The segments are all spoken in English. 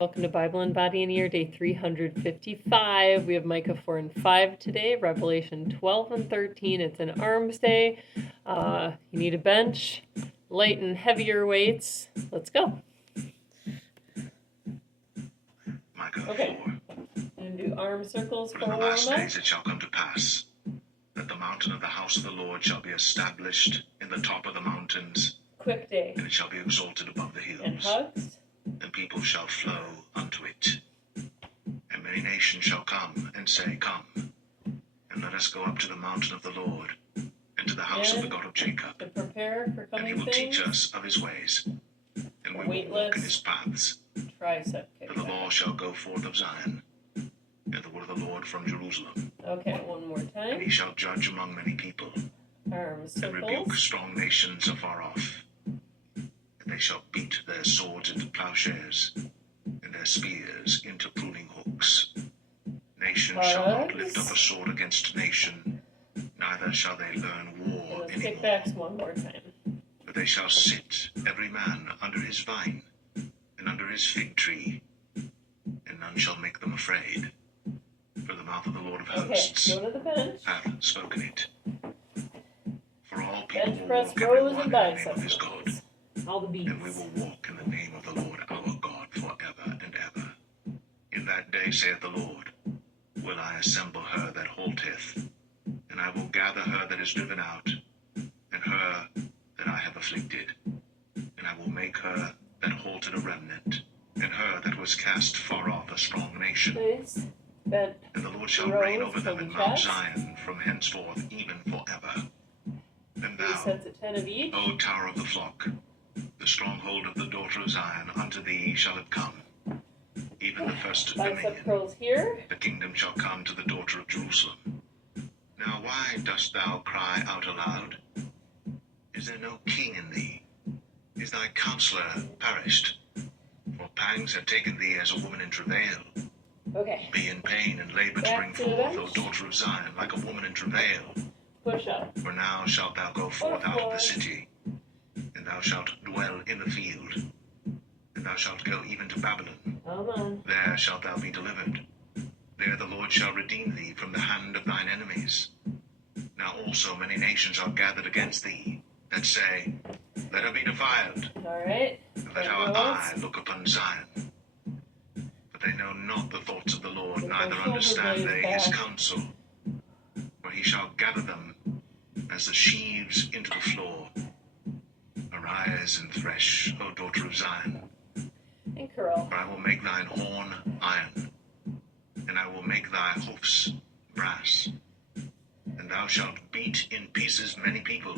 Welcome to Bible and Body in Ear, day 355. We have Micah 4 and 5 today, Revelation 12 and 13. It's an arms day. You need a bench, light and heavier weights. Let's go. Micah Okay. 4. And do arm circles for In the a last warm-up. days it shall come to pass that the mountain of the house of the Lord shall be established in the top of the mountains, Quick day. and it shall be exalted above the And hills, hugs. and people shall flow unto it. And many nations shall come and say, Come, and let us go up to the mountain of the Lord, and to the house of the God of Jacob. To prepare for And he coming will things. teach us of his ways, and we will walk Weightless. in his paths. Tricep For the kick. law shall go forth of Zion, and the word of the Lord from Jerusalem. Okay, one more And time. he shall judge among many people, Arm and rebuke circles. strong nations afar off. And they shall beat their swords into plowshares, and their spears into pruning hooks. Nation shall not lift up a sword against nation, neither shall they learn And war let's any kick more. backs one more time. But they shall sit, every man under his vine, and under his fig tree, and none shall make them afraid. For the mouth of the Lord of Okay, hosts go to the bench. hath spoken it. For all people Bench will press, walk every rows, one and in the name of biceps. his God. Curls. All the beats. And we will walk in the name of the Lord our God forever and ever. In that day, saith the Lord, will I assemble her that halteth, and I will gather her that is driven out, and her that I have afflicted. And I will make her that halted a remnant, and her that was cast far off a strong nation. Nice. Bent. And the Lord shall Rows, reign over them in toby Mount chest. Zion from henceforth even forever. And 3 thou, sets of 10 of each. O tower of the flock, the stronghold of the daughter of Zion, unto thee shall it come, even the first Bicep dominion. curls here. The kingdom shall come to the daughter of Jerusalem. Now why dost thou cry out aloud? Is there no king in thee? Is thy counselor perished? For pangs have taken thee as a woman in travail. Okay. Be in pain and labor to Back bring to the forth, O bench. daughter of Zion, like a woman in travail. Push up. For now shalt thou go forth out of the city, and thou shalt dwell in the field, and thou shalt go even to Babylon. Come on. There shalt thou be delivered. There the Lord shall redeem thee from the hand of thine enemies. Now also many nations are gathered against thee, that say, Let her be defiled, Alright. and let our eye look upon Zion. But they know not the thoughts of the Lord, With neither their shoulder understand blades they his back. counsel. For he shall gather them as the sheaves into the floor. Arise and thresh, O daughter of Zion. And curl. For I will make thine horn iron, and I will make thy hoofs brass. And thou shalt beat in pieces many people,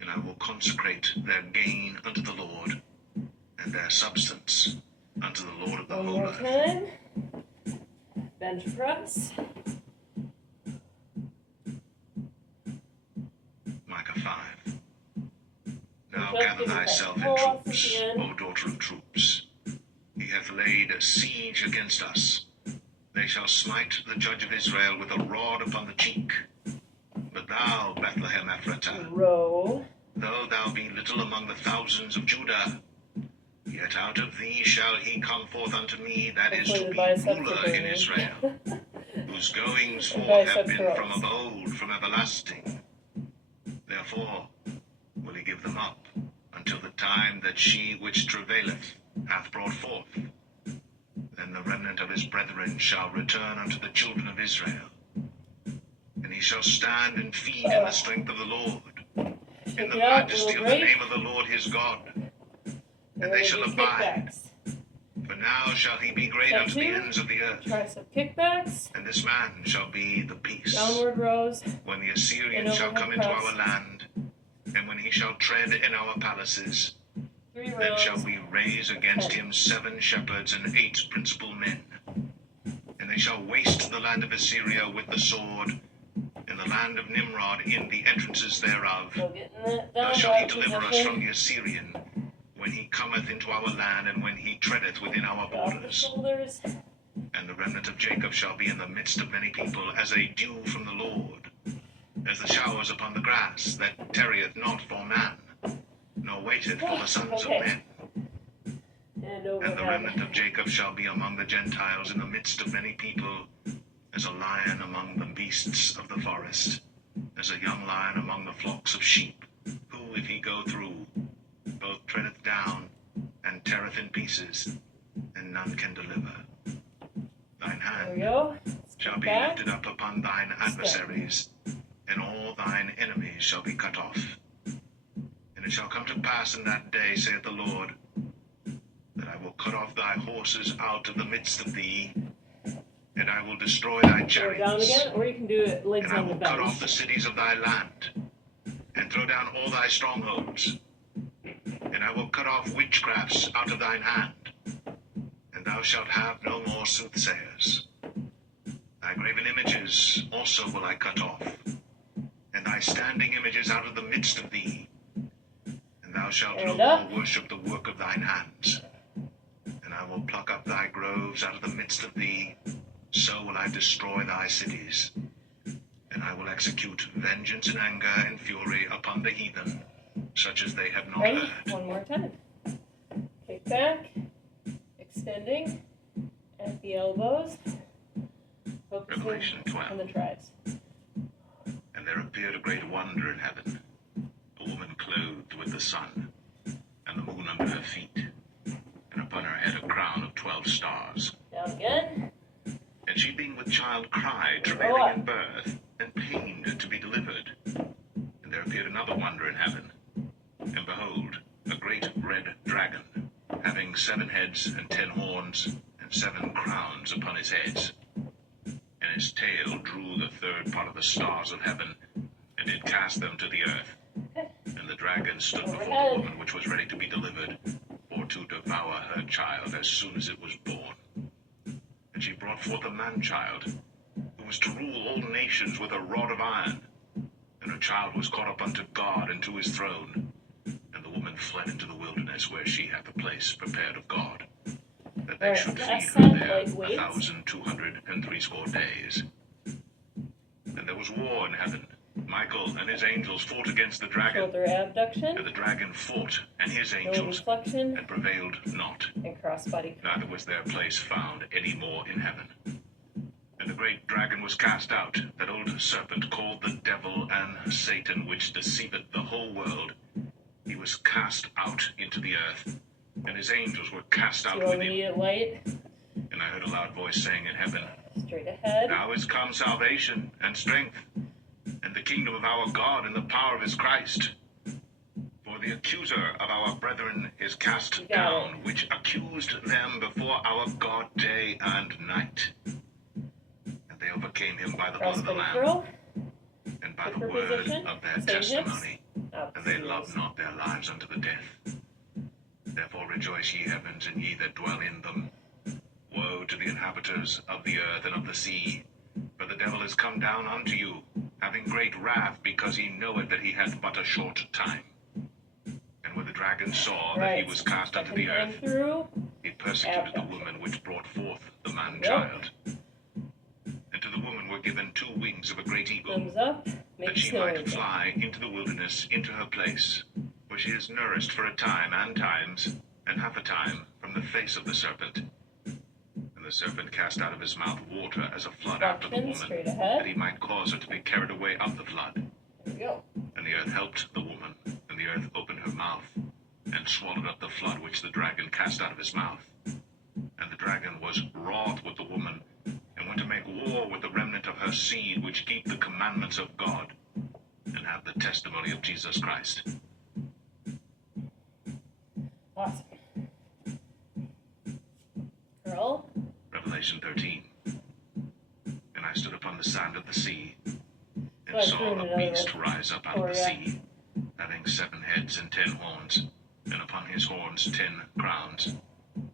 and I will consecrate their gain unto the Lord, and their substance unto the Lord of the One whole more earth. time. Bench press. Micah 5. Now Push up, gather give it thyself that in pulse at troops, the end. O daughter of troops. He hath laid a siege against us. They shall smite the judge of Israel with a rod upon the cheek. But thou, Bethlehem Ephratah, Row. though thou be little among the thousands of Judah, yet out of thee shall he come forth unto me, that is Hopefully to the be biceps ruler are in burning. Israel, whose goings And forth have bicep been curls. from of old, from everlasting. Therefore will he give them up until the time that she which travaileth hath brought forth. Then the remnant of his brethren shall return unto the children of Israel. And he shall stand and feed in the strength of the Lord, in Shake the it out, majesty little of the break. name of the Lord his God. And And we're they shall gonna do abide. kickbacks. For now shall he be great Step unto the 2. ends of the earth. Tricep kickbacks. And this man shall be the peace. Downward rows. When the Assyrian And shall overhead come into press. our land, and when he shall tread in our palaces, 3 then shall rows. we raise against him 7 shepherds and 8 principal men. And they shall waste the land of Assyria with the sword, and the land of Nimrod in the entrances thereof. So getting that down Thus shall he dog deliver us from position. the Assyrian, when he cometh into our land, and when he treadeth within our Drop the borders. shoulders. And the remnant of Jacob shall be in the midst of many people, as a dew from the Lord, as the showers upon the grass, that tarrieth not for man, nor waiteth for the sons of Okay. men. And Head over And the head. remnant of Jacob shall be among the Gentiles in the midst of many people, as a lion among the beasts of the forest, as a young lion among the flocks of sheep, who, if he go through, both treadeth down and teareth in pieces, and none can deliver. Thine There we hand go. shall be Back. lifted up upon thine adversaries, and all thine enemies shall be cut off. And it shall come to pass in that day, saith the Lord, that I will cut off thy horses out of the midst of thee, and I will destroy thy Go down chariots. again, or you can do it legs And I on the will cut off the bench. cities of thy land, and throw down all thy strongholds. And I will cut off witchcrafts out of thine hand, and thou shalt have no more soothsayers. Thy graven images also will I cut off, and thy standing images out of the midst of thee. And thou shalt no And up. more worship the work of thine hands. And I will pluck up thy groves out of the midst of thee, so will I destroy thy cities. And I will execute vengeance and anger and fury upon the heathen, such as they have not Ready? heard. One more time. Kick back, extending at the elbows, focusing Revelation 12. on the tries. And there appeared a great wonder in heaven, a woman clothed with the sun, and the moon under her feet, and upon her head a crown of 12 stars. Down again. And she being with child cried, Go travailing up. in birth, and pained to be delivered. And there appeared another wonder in heaven, and behold, a great red dragon, having 7 heads and 10 horns, and 7 crowns upon his heads. And his tail drew the third part of the stars of heaven, and did cast them to the earth. And the dragon stood before Overhead. the woman which was ready to be delivered, for to devour her child as soon as it was born. And she brought forth a man-child, who was to rule all nations with a rod of iron. And her child was caught up unto God and to his throne. And the woman fled into the wilderness, where she hath a place prepared of God, that they Alright, should feed last her set, there lightweight. 1,260 days. And there was war in heaven. Michael and his angels fought against the dragon, Shoulder abduction, and the dragon fought, and his no angels, deflection, and prevailed not. and crossbody. Neither was their place found any more in heaven. And the great dragon was cast out, that old serpent called the devil and Satan, which deceiveth the whole world. He was cast out into the earth, and his angels were cast out Do you with want me him. to light? And I heard a loud voice saying in heaven, Straight ahead. Now is come salvation and strength, and the kingdom of our God and the power of his Christ. For the accuser of our brethren is cast You got down, which accused them before our God day and night. And they overcame him by the blood of the Crossbody Lamb, curl. and by the Hipper word position. of their Same hips. testimony, Up. and they loved not their lives unto the death. Therefore rejoice, ye heavens, and ye that dwell in them. Woe to the inhabitants of the earth and of the sea, for the devil is come down unto you, having great wrath, because he knoweth that he hath but a short time. And when the dragon saw that he Right. was cast unto Second the time earth, through. he persecuted the Abduction. woman which brought forth the man-child. And to the woman were given 2 wings of a great eagle, Thumbs up. that Make she snow might again. fly into the wilderness, into her place, where she is nourished for a time and times, and half a time, from the face of the serpent. And the serpent cast out of his mouth water as a flood after the Deflection, woman, straight that ahead. he might cause her to be carried away up the flood. There we go. And the earth helped the woman, and the earth opened her mouth, and swallowed up the flood which the dragon cast out of his mouth. And the dragon was wroth with the woman, and went to make war with the remnant of her seed, which keep the commandments of God, and have the testimony of Jesus Christ. Awesome. Curl. Revelation 13. And I stood upon the sand of the sea, So and I saw threw in a another beast rise up out of the for ya. sea, having 7 heads and 10 horns, and upon his horns 10 crowns,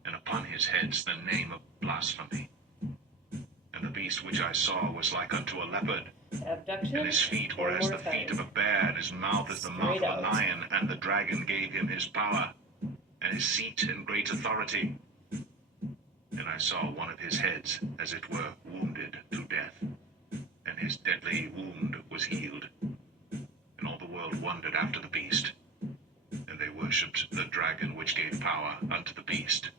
and upon his heads the name of blasphemy. And the beast which I saw was like unto a leopard, Abduction. and his feet were One as more the feet time. of a bear, and his mouth as the mouth Straight of a out. lion, and the dragon gave him his power, and his seat and great authority. And I saw one of his heads, as it were, wounded to death, and his deadly wound was healed. And all the world wondered after the beast, and they worshipped the dragon which gave power unto the beast,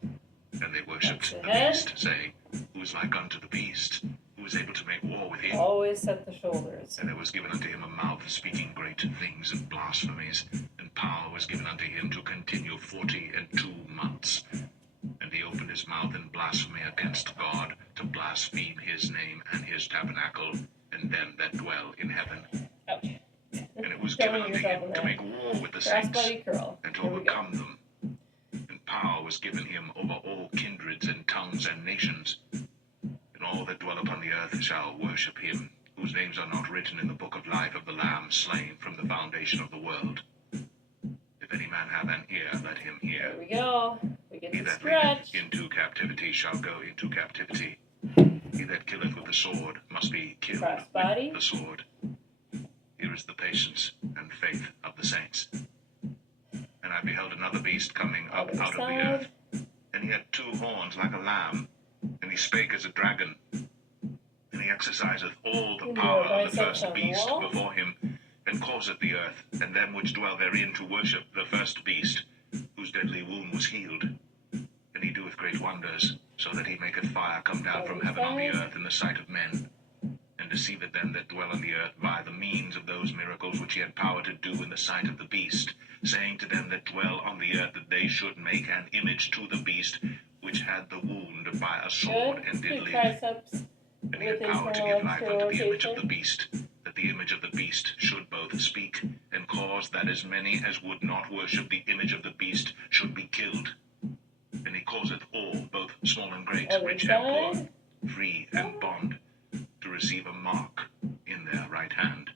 And they worshipped That's the the head. beast, saying, Who is like unto the beast? Who is able to make war with him? Always set the shoulders. And there was given unto him a mouth speaking great things and blasphemies, and power was given unto him to continue 42 months. And he opened his mouth in blasphemy against God, to blaspheme his name and his tabernacle, and them that dwell in heaven. Ouch. And it was Killing given unto yourself him in to that. make war with the Grass saints, body curl. and to Here we go. overcome them. And power was given him over all kindreds and tongues and nations. And all that dwell upon the earth shall worship him, whose names are not written in the book of life of the Lamb slain from the foundation of the world. If any man have an ear, let him hear. There we go. We get He to that stretch. leadeth into captivity shall go into captivity. He that killeth with the sword must be killed Crossbody. with the sword. Here is the patience and faith of the saints. And I beheld another beast coming up Other out of the side. earth. And he had 2 horns like a lamb, and he spake as a dragon. And he exerciseth all the And power your of the biceps first on the beast wall. before him, and causeth the earth, and them which dwell therein, to worship the first beast, whose deadly wound was healed. And he doeth great wonders, so that he maketh fire come down from heaven on the earth in the sight of men, and deceiveth them that dwell on the earth by the means of those miracles which he had power to do in the sight of the beast, saying to them that dwell on the earth that they should make an image to the beast, which had the wound by a sword, Good. and did Your live. triceps And he with had power to internal give life external unto the image of the rotation. beast, that the image of the beast should both speak, and cause that as many as would not worship the image of the beast should be killed. And he causeth all, both small and great, Other rich and poor, side. free and bond, to receive a mark in their right hand,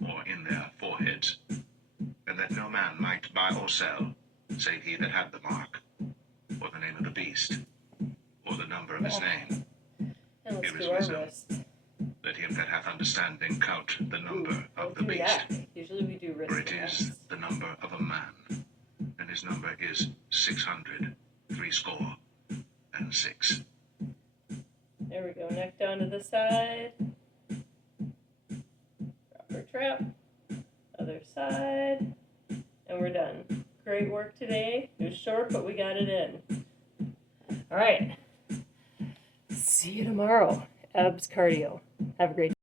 or in their foreheads, and that no man might buy or sell, save he that had the mark, or the name of the beast, or the number of his name. And let's Here is do our wisdom. wrist. Let him that hath understanding count the number Ooh, of we'll the do beast, neck. Usually we do wrist for it is next. the number of a man, and his number is 666. There we go. Neck down to the side. Proper trap. Other side. And we're done. Great work today. It was short, but we got it in. All right. See you tomorrow. Abs cardio. Have a great day.